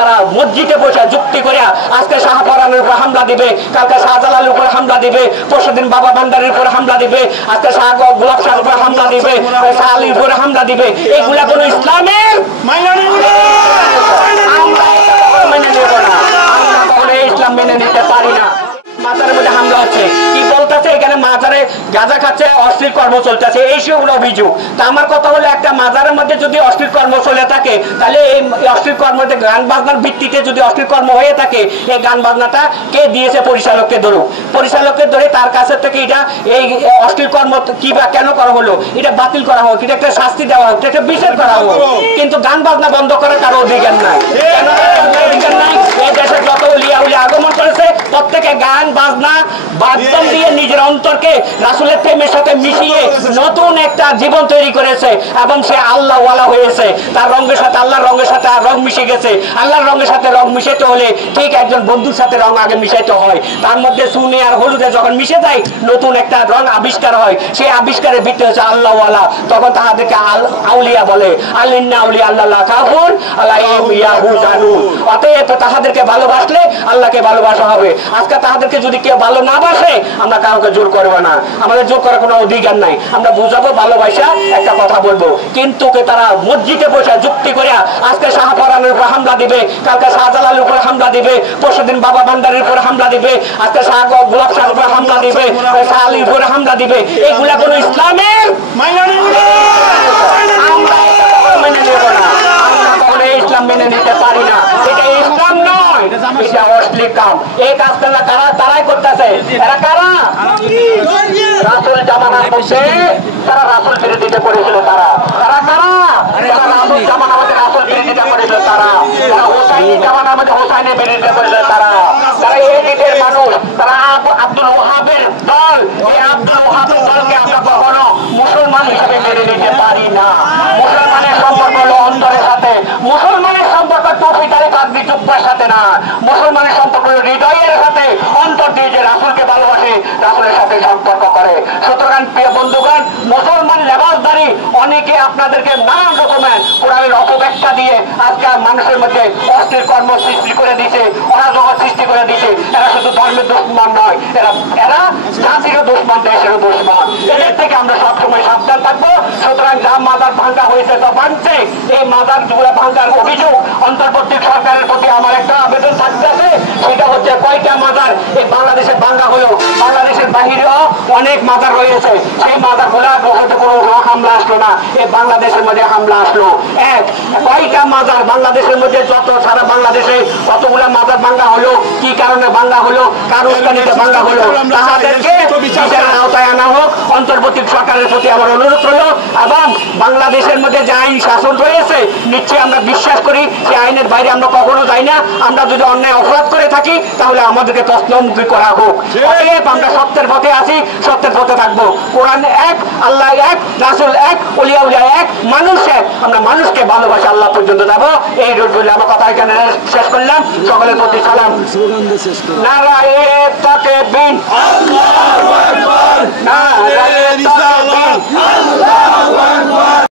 তারা মসজিদে বসে যুক্তি করে আজকে শাহপরানের উপর হামলা দিবে, কালকে শাহজালালের উপর হামলা দিবে, পরশুদিন বাবা ভান্ডারের উপর হামলা দিবে, আজকে শাহ গোলাপ শাহের উপর হামলা দিবে, শাহ আলীর উপর হামলা দিবে। এগুলা কোন ইসলামের ইসলাম মেনে নিতে পারি না। মাজারের মধ্যে হামলা হচ্ছে, কি বলতেছে এখানে মাজারে গাঁজা খাচ্ছে, অশ্লীল কর্ম চলতেছে, এই সবগুলো অভিযোগ। তা আমার কথা হলো, একটা মাজারের মধ্যে যদি অশ্লীল কর্ম চলে থাকে, তাহলে এই অশ্লীল কর্মের গান বাজনার ভিত্তিতে যদি অশ্লীল কর্ম হয়ে থাকে, এই গান বাজনাটা কে দিয়েছে? পরিচালককে ধরুক, পরিচালককে ধরে তার কাছে থেকে এটা এই অশ্লীল কর্ম কি বা কেন করা হলো এটা বাতিল করা হোক, এটা একটা শাস্তি দেওয়া হোক, একটা বিচার করা হোক। কিন্তু গান বাজনা বন্ধ করার কারো অধিকার নাই। অধিকার নাই। এই দেশে যত উলিয়া উলিয়া আগমন করেছে, প্রত্যেকে গান বাজনা বাদ্যম দিয়ে নিজের অন্তরকে রাসূলের প্রেমের সাথে মিশিয়ে নতুন একটা জীবন তৈরি করেছে এবং সে আল্লাহ ওয়ালা হয়েছে। তার রঙের সাথে আল্লাহর রঙের সাথে রং মিশে গেছে। আল্লাহর রঙের সাথে রং মিশাইতে হলে ঠিক একজন বন্ধুর সাথে রং আগে মিশাইতে হয়। তার মধ্যে সুনে আর হলুদে যখন মিশে যায়, নতুন একটা রং আবিষ্কার হয়। সেই আবিষ্কারের ভিত্তি হচ্ছে আল্লাহ ওয়ালা। তখন তাদেরকে আউলিয়া বলে। আলিন্না আউলিয়া আল্লাহ কাফুর আলাইহিম ইয়াহুদানুন। অতএব তাদেরকে ভালোবাসলে আল্লাহকে ভালোবাসা হবে। আজকে তাদেরকে যদি কেউ ভালো না বাসে, আমরা কাউকে জোর করবো না, আমাদের জোর করার কোনো অধিকার নাই। আমরা বুঝাবো, ভালোবাসা একটা কথা বলবো। কিন্তু তারা মসজিদে বসে যুক্তি করে আজকে শাহপরানের উপর হামলা দিবে, কালকে শাহজালালের উপর হামলা দিবে, পরশুদিন বাবা ভান্ডারের উপর হামলা দিবে, আজকে শাহ গোলাপ শাহের উপর হামলা দিবে, শাহ আলীর উপর হামলা দিবে। এগুলা কোন ইসলামের ইসলাম মেনে নিতে পারি না। এটা ইসলাম নয়, এটা অশ্লীল কাম। এই কাজটা তারাই করতেছে। এরা কারা? রাসূল জামানার মধ্যে তারা রাসূল বিরোধিতা করেছিল। তারা কারা? রাসূল জামানার মধ্যে রাসূল বিরোধিতা করেছিল। তারা হুসাইন জামানার মধ্যে হুসাইনের বিরোধিতা করেছিল। তারা এই দিকের মানুষ। তারা আব্দুল ওয়াহাবের দল। এই আব্দুল ওয়াহাবের দলকে আমরা কখনো মুসলমান হিসেবে মেনে নিতে পারি না। মুসলমানের সম্পর্ক হলো অন্তরের সাথে। মুসলমানের সম্পর্ক টুপি দাড়ি পাগড়ি জুব্বার সাথে না। মুসলমানের সম্পর্ক হলো হৃদয়ের সাথে, অন্তর দিয়ে যে রাসূলকে ভালোবাসে, রাসূলের সাথে সম্পর্ক করে। সুতরাং প্রিয় বন্ধুগণ, মুসলমান লেবাসধারী অনেকে আপনাদেরকে নানান রকমের কোরআনের অপব্যাখ্যা দিয়ে আজকে মানুষের মধ্যে অশ্লীল কর্ম সৃষ্টি করে দিছে, অরাজকতা সৃষ্টি করে দিছে। এরা শুধু ধর্মের দুশমন নয়, এরা জাতিরও দুশমন, দেশেরও দুশমন। এদের থেকে আমরা সবসময় সাবধান থাকবো। সুতরাং যা মাজার ভাঙ্গা হয়েছে তো ভাঙছে, এই মাজার গুলা ভাঙ্গার অভিযোগ অন্তর্বর্তী সরকারের প্রতি আমার একটা আবেদন থাকতেছে। সেটা হচ্ছে, কয়টা মাজার এই বাংলাদেশে ভাঙ্গা হলো? বাংলাদেশের বাহিরেও অনেক মাজার রয়েছে। সেই মাজার গুলা কোনো হামলা আসলো না, এই বাংলাদেশের মধ্যে হামলা আসলো। কয়টা মাজার বাংলাদেশের মধ্যে, যত সারা বাংলাদেশে কতগুলা মাজার ভাঙ্গা হলো, কি কারণে ভাঙ্গা হলো, কার উস্কানিতে ভাঙ্গা হলো, তাদেরকে বিচারের আওতায় আনা হোক। অন্তর্বর্তী সরকারের প্রতি আমার অনুরোধ রইল। এবং বাংলাদেশের মধ্যে যে আইন শাসন রয়েছে, নিশ্চয়ই আমরা বিশ্বাস করি সেই আইনের বাইরে আমরা কখনো যাই না। আমরা যদি অন্যায় অপরাধ করে থাকি, তাহলে আমাদেরকে প্রশ্নমুখী করা হোক। অতএব আমরা সত্যের পথে আছি, সত্যের পথে থাকবো। কোরআন এক, আল্লাহ এক, রাসূল এক, ওলিয়া উলিয়া এক, মানুষ এক। আমরা মানুষকে ভালোবাসি, আল্লাহ পর্যন্ত যাবো। এই রোড বলে আমার কথা এখানে শেষ করলাম। সকলের প্রতি সালাম। নারায়ে তাকবীর, আল্লাহু আকবার, নারায়ে তাকবীর, আল্লাহু আকবার।